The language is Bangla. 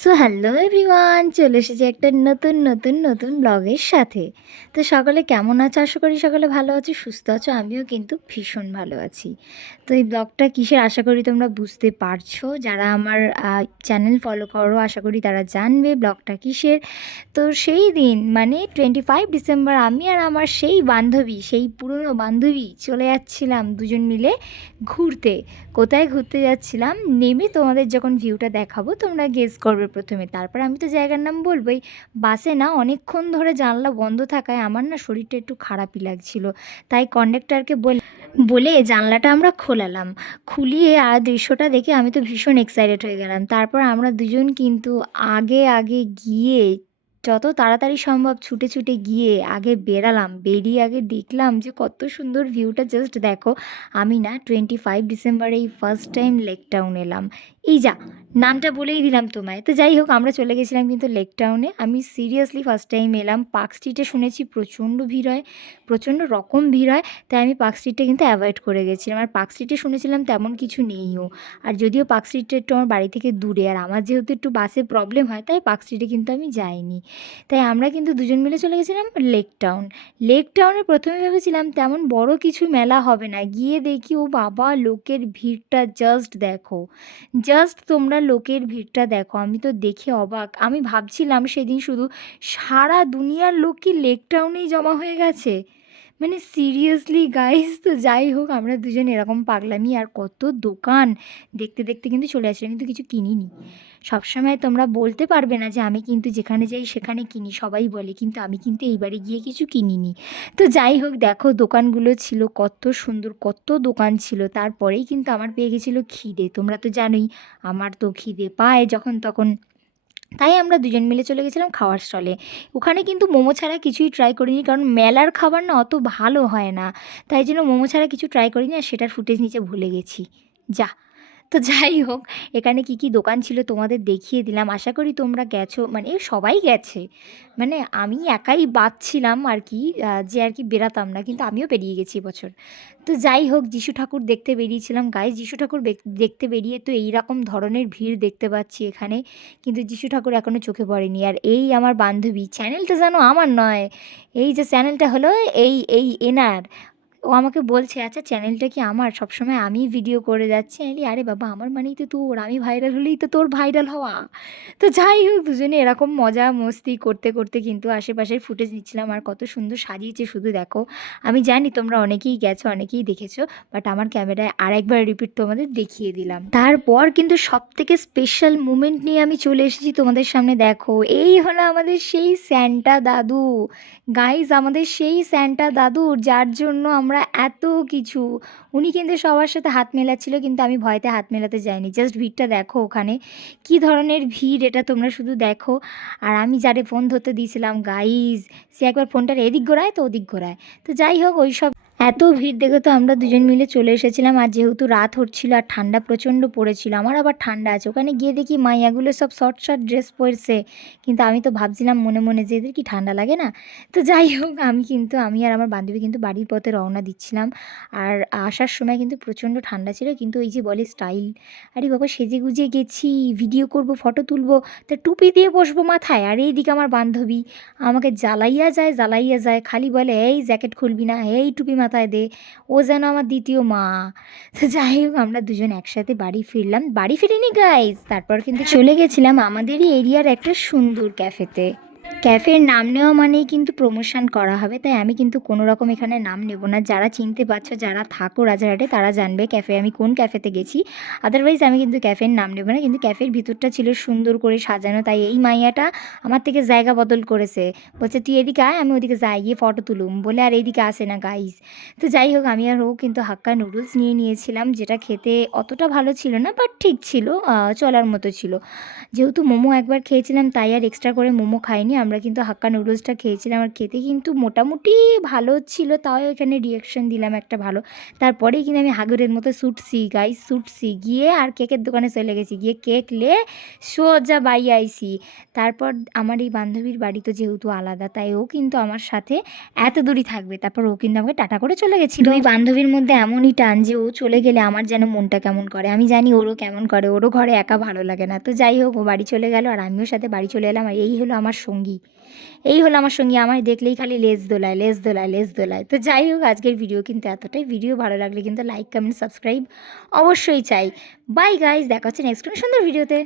সো হ্যালো এভরিওয়ান, চলে এসেছি একটা নতুন ব্লগের সাথে। তো সকলে কেমন আছো? আশা করি সকলে ভালো আছো, সুস্থ আছো। আমিও কিন্তু ভীষণ ভালো আছি। তো এই ব্লগটা কিসের আশা করি তোমরা বুঝতে পারছো। যারা আমার চ্যানেল ফলো করো আশা করি তারা জানবে ব্লগটা কিসের। তো সেই দিন মানে 25 ডিসেম্বর আমি আর আমার সেই বান্ধবী, সেই পুরনো বান্ধবী চলে যাচ্ছিলাম দুজন মিলে ঘুরতে। কোথায় ঘুরতে যাচ্ছিলাম নেমে তোমাদের যখন ভিউটা দেখাবো তোমরা গেস করবে প্রথমে, তারপর আমি তো জায়গার নাম বলবোই। বাসে না অনেকক্ষণ ধরে জানলা বন্ধ থাকায় আমার না শরীরটা একটু খারাপই লাগছিল, তাই কন্ডাক্টরকে বলে জানলাটা আমরা খোলালাম। খুলিয়ে আর দৃশ্যটা দেখে আমি তো ভীষণ এক্সাইটেড হয়ে গেলাম। তারপর আমরা দুজন কিন্তু আগে আগে গিয়ে যত তাড়াতাড়ি সম্ভব ছুটে গিয়ে আগে বেরালাম। বেরিয়ে আগে দেখলাম যে কত সুন্দর ভিউটা, জাস্ট দেখো। আমি না 25 ডিসেম্বর এই ফার্স্ট টাইম লেক টাউন এলাম। এই যা, নামটা বলেই দিলাম তোমায়। তো যাই হোক, আমরা চলে গেছিলাম কিন্তু লেক টাউনে। আমি সিরিয়াসলি ফার্স্ট টাইম এলাম। পার্ক স্ট্রিটে শুনেছি প্রচণ্ড ভিড় হয়, প্রচণ্ড রকম ভিড় হয়, তাই আমি পার্ক স্ট্রিটটা কিন্তু অ্যাভয়েড করে গেছিলাম। আর পার্ক স্ট্রিটে শুনেছিলাম তেমন কিছু নেইও। আর যদিও পার্ক স্ট্রিটটা একটু আমার বাড়ি থেকে দূরে, আর আমার যেহেতু একটু বাসে প্রবলেম হয়, তাই পার্ক স্ট্রিটে কিন্তু আমি যাইনি। তাই আমরা কিন্তু দুজন মিলে চলে গেছিলাম লেক টাউন। লেক টাউনে প্রথমে ভেবেছিলাম তেমন বড় কিছু মেলা হবে না, গিয়ে দেখি ও বাবা, লোকের ভিড়টা জাস্ট দেখো। জাস্ট তোমরা লোকের ভিড়টা দেখো, আমি তো দেখে অবাক। আমি ভাবছিলাম সেদিন শুধু সারা দুনিয়ার লোক কি লেক টাউনেই জমা হয়ে গেছে, মানে সিরিয়াসলি গাইস। তো যাই হোক, আমরা দুজন এরকম পাগলামি আর কত দোকান দেখতে দেখতে কিন্তু চলে আসছিলাম, কিন্তু কিছু কিনিনি। সবসময় তোমরা বলতে পারবে না যে আমি কিন্তু যেখানে যাই সেখানে কিনি, সবাই বলে, কিন্তু আমি কিন্তু এইবারে গিয়ে কিছু কিনিনি। তো যাই হোক, দেখো দোকানগুলো ছিল কত সুন্দর, কত দোকান ছিল। তারপরেই কিন্তু আমার পেয়ে গেছিলো খিদে। তোমরা তো জানোই আমার তো খিদে পায় যখন তখন। তাই আমরা দুজন মিলে চলে গেছিলাম খাওয়ার স্টলে। ওখানে কিন্তু মোমো ছাড়া কিছুই ট্রাই করিনি, কারণ মেলার খাবার না অত ভালো হয় না। তাই জন্য মোমো ছাড়া কিছু ট্রাই করিনি, আর সেটার ফুটেজ নিচে ভুলে গেছি। যা। তো যাই হোক, এখানে কি কি দোকান ছিল তোমাদের দেখিয়ে দিলাম। আশা করি তোমরা গেছো, মানে সবাই গেছে, মানে আমি একাই বাদ ছিলাম আর কি, যে আর কি বেরাতাম না, কিন্তু আমিও বেরিয়ে গেছি এবছর। তো যাই হোক, যিশু ঠাকুর দেখতে বেরিয়েছিলাম গাইস। যিশু ঠাকুর দেখতে বেরিয়ে তো এইরকম ধরনের ভিড় দেখতে পাচ্ছি এখানে, কিন্তু যিশু ঠাকুর এখনও চোখে পড়েনি। আর এই আমার বান্ধবী, চ্যানেলটা যেন আমার নয়, এই যে চ্যানেলটা হলো এই এই এনার। ও আমাকে বলছে, আচ্ছা চ্যানেলটা কি আমার? সবসময় আমিই ভিডিও করে যাচ্ছি। আমি বলি, আরে বাবা, আমার মানেই তো তোর, আমি ভাইরাল হলেই তো তোর ভাইরাল হওয়া। তো যাই হোক, দুজনে এরকম মজা মস্তি করতে করতে কিন্তু আশেপাশের ফুটেজ নিচ্ছিলাম। আর কত সুন্দর সাজিয়েছে শুধু দেখো। আমি জানি তোমরা অনেকেই গেছো, অনেকেই দেখেছো, বাট আমার ক্যামেরায় আরেকবার রিপিট তোমাদের দেখিয়ে দিলাম। তারপর কিন্তু সব থেকে স্পেশাল মুমেন্ট নিয়ে আমি চলে এসেছি তোমাদের সামনে। দেখো, এই হলো আমাদের সেই স্যান্টা দাদু। গাইজ, আমাদের সেই স্যান্টা দাদু, যার জন্য আমরা এত কিছু। উনি কিন্তু সবার সাথে হাত মেলাচ্ছিল, কিন্তু আমি ভয়তে হাত মেলাতে যাইনি। জাস্ট ভিড়টা দেখো ওখানে, কি ধরনের ভিড় এটা তোমরা শুধু দেখো। আর আমি যারে ফোন ধরতে দিয়েছিলাম গাইজ, সে একবার ফোনটার এদিক ঘোরায় তো ওদিক ঘোরায়। তো যাই হোক, ওই সব এত ভিড় দেখে তো আমরা দুজন মিলে চলে এসেছিলাম। আর যেহেতু রাত হচ্ছিল আর ঠান্ডা প্রচণ্ড পড়েছিল, আমার আবার ঠান্ডা আছে। ওখানে গিয়ে দেখি মাইয়াগুলো সব শর্ট শর্ট ড্রেস পরছে, কিন্তু আমি তো ভাবছিলাম মনে মনে যে এদের কি ঠান্ডা লাগে না। তো যাই হোক, আমি আর আমার বান্ধবী কিন্তু বাড়ির পথে রওনা দিচ্ছিলাম। আর আসার সময় কিন্তু প্রচণ্ড ঠান্ডা ছিল, কিন্তু ওই যে বলে স্টাইল, আরে বাবা সেজে গুজে গেছি, ভিডিও করব, ফটো তুলবো, তা টুপি দিয়ে বসবো মাথায়। আর এইদিকে আমার বান্ধবী আমাকে জ্বালাইয়া যায়, খালি বলে এই জ্যাকেট খুলবি না, এই টুপি মাথায় দে। ও যেন আমার দ্বিতীয় মা। তো যাই হোক, আমরা দুজন একসাথে বাড়ি ফিরলাম। বাড়ি ফিরিনি গাইজ, তারপর কিন্তু চলে গেছিলাম আমাদেরই এরিয়ার একটা সুন্দর ক্যাফেতে। ক্যাফের নাম নেওয়া মানেই কিন্তু প্রমোশন করা হবে, তাই আমি কিন্তু কোনো রকম এখানে নাম নেব না। যারা চিনতে পারছো, যারা থাকো রাজারহাটে, তারা জানবে ক্যাফে আমি কোন ক্যাফেতে গেছি। আদারওয়াইজ আমি কিন্তু ক্যাফের নাম নেব না। কিন্তু ক্যাফের ভিতরটা ছিল সুন্দর করে সাজানো, তাই এই মাইয়াটা আমার থেকে জায়গা বদল করেছে। বলছে তুই এদিকে আয়, আমি ওদিকে যাই, গিয়ে ফটো তুলুম বলে আর এইদিকে আসে না গাইস। তো যাই হোক, আমি আর ও কিন্তু হাক্কা নুডলস নিয়ে নিয়েছিলাম, যেটা খেতে অতটা ভালো ছিল না, বাট ঠিক ছিল, চলার মতো ছিল। যেহেতু মোমো একবার খেয়েছিলাম, তাই আর এক্সট্রা করে মোমো খাইনি। আমরা কিন্তু হাক্কা নুডলসটা খেয়েছিলাম, আর খেতে কিন্তু মোটামুটি ভালো ছিল, তাও এখানে রিঅ্যাকশন দিলাম একটা ভালো। তারপরেই কিন্তু আমি হাগুরের মতো ছুটছি গাইস, ছুটছি গিয়ে আর কেকের দোকানে চলে গেছি, গিয়ে কেক নিয়ে সোজা বাড়ি আইছি। তারপর আমার এই বান্ধবীর বাড়ি তো যেহেতু আলাদা, তাই ও কিন্তু আমার সাথে এত দূরই থাকবে। তারপর ও কিন্তু আমাকে টাটা করে চলে গেছিল। দুই বান্ধবীর মধ্যে এমনই টান যে ও চলে গেলে আমার যেন মনটা কেমন করে, আমি জানি ওরও কেমন করে, ওরও ঘরে একা ভালো লাগে না। তো যাই হোক, ও বাড়ি চলে গেল আর আমিও সাথে বাড়ি চলে এলাম, আর এই হলো আমার সঙ্গী, এই হলো আমার সঙ্গী, আমায় দেখলেই খালি লেজ দোলায়, লেজ দোলায়, লেজ দোলায়। তো যাই হোক, আজকের ভিডিও কিন্তু এতটাই। ভিডিও ভালো লাগলে কিন্তু লাইক কমেন্ট সাবস্ক্রাইব অবশ্যই চাই। বাই গাইজ, দেখা হচ্ছে নেক্সট কোনো সুন্দর ভিডিওতে।